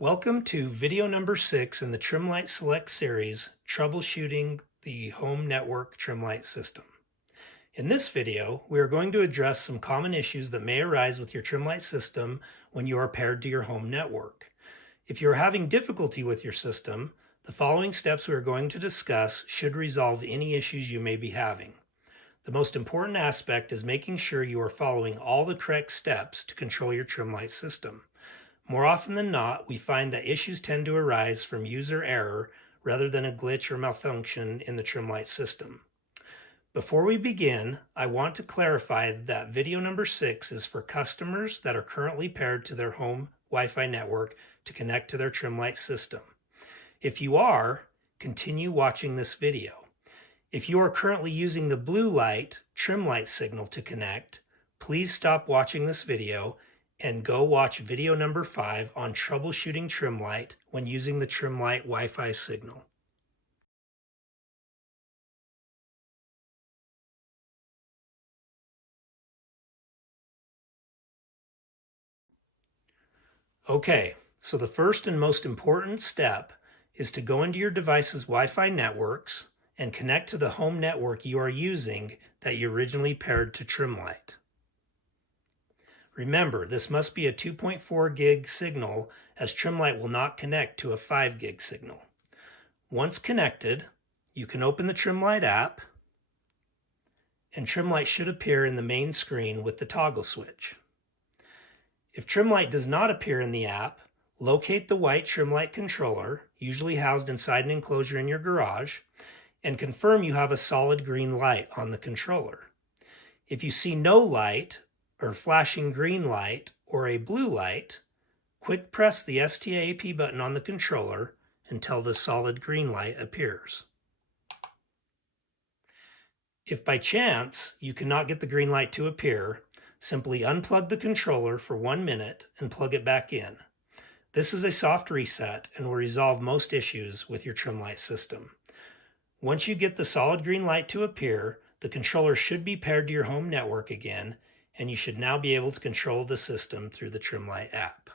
Welcome to video number 6 in the Trimlight Select series, Troubleshooting the Home Network Trimlight System. In this video, we are going to address some common issues that may arise with your Trimlight system when you are paired to your home network. If you are having difficulty with your system, the following steps we are going to discuss should resolve any issues you may be having. The most important aspect is making sure you are following all the correct steps to control your Trimlight system. More often than not, we find that issues tend to arise from user error rather than a glitch or malfunction in the Trimlight system. Before we begin, I want to clarify that video number 6 is for customers that are currently paired to their home Wi-Fi network to connect to their Trimlight system. If you are, continue watching this video. If you are currently using the blue light Trimlight signal to connect, please stop watching this video and go watch video number 5 on troubleshooting Trimlight when using the Trimlight Wi-Fi signal. Okay, so the first and most important step is to go into your device's Wi-Fi networks and connect to the home network you are using that you originally paired to Trimlight. Remember, this must be a 2.4 gig signal as Trimlight will not connect to a 5 gig signal. Once connected, you can open the Trimlight app and Trimlight should appear in the main screen with the toggle switch. If Trimlight does not appear in the app, locate the white Trimlight controller, usually housed inside an enclosure in your garage, and confirm you have a solid green light on the controller. If you see no light, or flashing green light, or a blue light, quick press the STAAP button on the controller until the solid green light appears. If by chance you cannot get the green light to appear, simply unplug the controller for 1 minute and plug it back in. This is a soft reset and will resolve most issues with your Trimlight system. Once you get the solid green light to appear, the controller should be paired to your home network again, and you should now be able to control the system through the Trimlight app.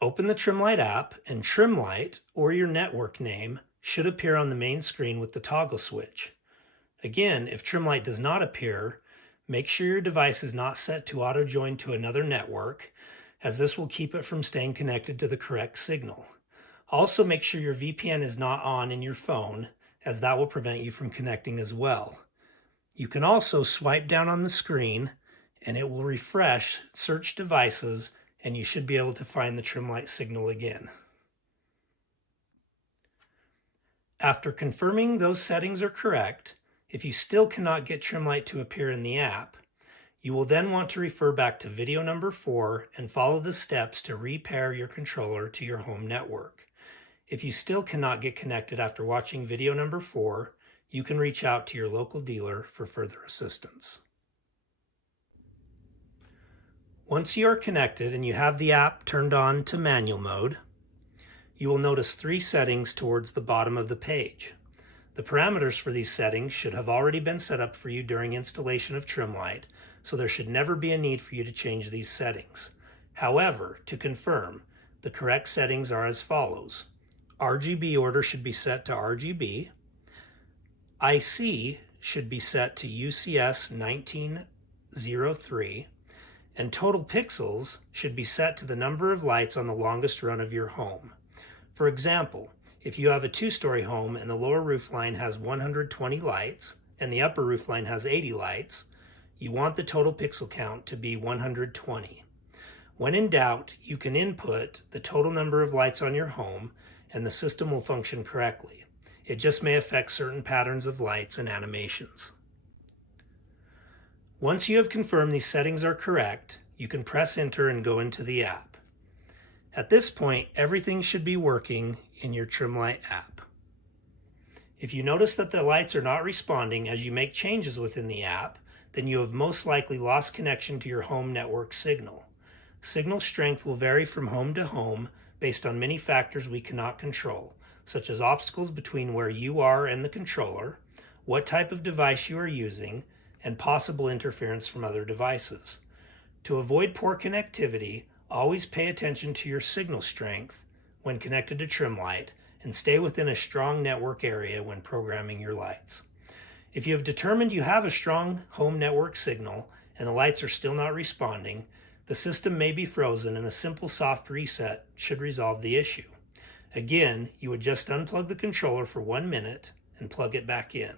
Open the Trimlight app and Trimlight, or your network name, should appear on the main screen with the toggle switch. Again, if Trimlight does not appear, make sure your device is not set to auto-join to another network, as this will keep it from staying connected to the correct signal. Also, make sure your VPN is not on in your phone, as that will prevent you from connecting as well. You can also swipe down on the screen and it will refresh search devices and you should be able to find the Trimlight signal again. After confirming those settings are correct, if you still cannot get Trimlight to appear in the app, you will then want to refer back to video number 4 and follow the steps to repair your controller to your home network. If you still cannot get connected after watching video number 4, you can reach out to your local dealer for further assistance. Once you are connected and you have the app turned on to manual mode, you will notice 3 settings towards the bottom of the page. The parameters for these settings should have already been set up for you during installation of Trimlight, so there should never be a need for you to change these settings. However, to confirm, the correct settings are as follows. RGB order should be set to RGB. IC should be set to UCS 1903, and total pixels should be set to the number of lights on the longest run of your home. For example, if you have a 2-story home and the lower roof line has 120 lights and the upper roof line has 80 lights, you want the total pixel count to be 120. When in doubt, you can input the total number of lights on your home and the system will function correctly. It just may affect certain patterns of lights and animations. Once you have confirmed these settings are correct, you can press enter and go into the app. At this point, everything should be working in your Trimlight app. If you notice that the lights are not responding as you make changes within the app, then you have most likely lost connection to your home network signal. Signal strength will vary from home to home based on many factors we cannot control, such as obstacles between where you are and the controller, what type of device you are using, and possible interference from other devices. To avoid poor connectivity, Always pay attention to your signal strength when connected to trim light and stay within a strong network area when programming your lights. If you have determined you have a strong home network signal and the lights are still not responding, the system may be frozen and a simple soft reset should resolve the issue. Again, you would just unplug the controller for 1 minute and plug it back in.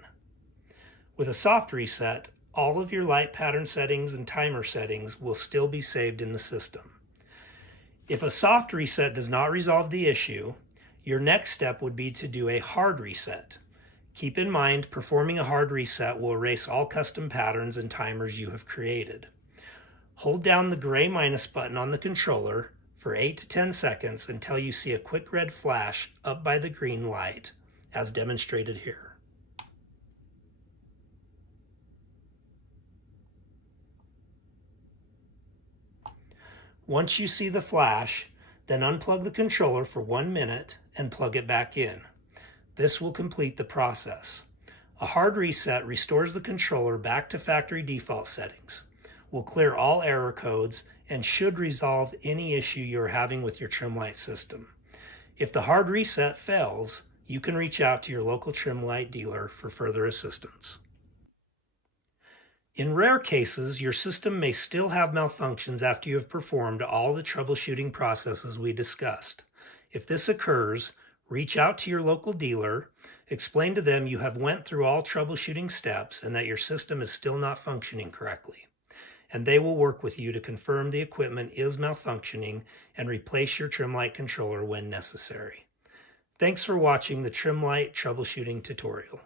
With a soft reset, all of your light pattern settings and timer settings will still be saved in the system. If a soft reset does not resolve the issue, your next step would be to do a hard reset. Keep in mind, performing a hard reset will erase all custom patterns and timers you have created. Hold down the gray minus button on the controller for 8 to 10 seconds until you see a quick red flash up by the green light, as demonstrated here. Once you see the flash, then unplug the controller for 1 minute and plug it back in. This will complete the process. A hard reset restores the controller back to factory default settings, will clear all error codes, and should resolve any issue you're having with your trim light system. If the hard reset fails, you can reach out to your local trim light dealer for further assistance. In rare cases, your system may still have malfunctions after you have performed all the troubleshooting processes we discussed. If this occurs, reach out to your local dealer, explain to them you have went through all troubleshooting steps and that your system is still not functioning correctly, and they will work with you to confirm the equipment is malfunctioning and replace your trim light controller when necessary. Thanks for watching the trim light troubleshooting tutorial.